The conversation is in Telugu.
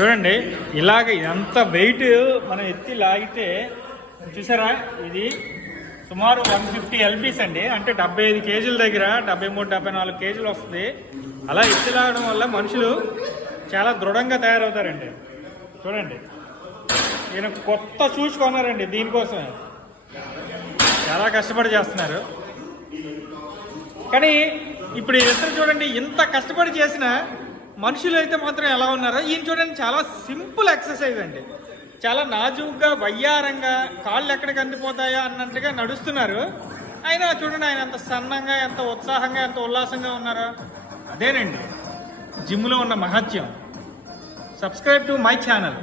చూడండి ఇలాగ ఎంత వెయిట్ మనం ఎత్తి లాగితే చూసారా, ఇది సుమారు 150 LBs అండి. అంటే 75 కేజీల దగ్గర 73-74 కేజీలు వస్తుంది. అలా ఎత్తి లాగడం వల్ల మనుషులు చాలా దృఢంగా తయారవుతారండి. చూడండి, ఈయన కొత్త షూస్ కొన్నారండి దీనికోసమే. చాలా కష్టపడి చేస్తున్నారు. కానీ ఇప్పుడు ఇద్దరు చూడండి, ఇంత కష్టపడి చేసిన మనుషులు అయితే మాత్రం ఎలా ఉన్నారో ఈయన చూడండి. చాలా సింపుల్ ఎక్సర్సైజ్ అండి. చాలా నాజూగ్గా వయ్యారంగా కాళ్ళు ఎక్కడికి అందిపోతాయా అన్నట్టుగా నడుస్తున్నారు. అయినా చూడండి ఆయన ఎంత సన్నంగా, ఎంత ఉత్సాహంగా, ఎంత ఉల్లాసంగా ఉన్నారో. అదేనండి జిమ్లో ఉన్న మహత్యం. Subscribe to my channel.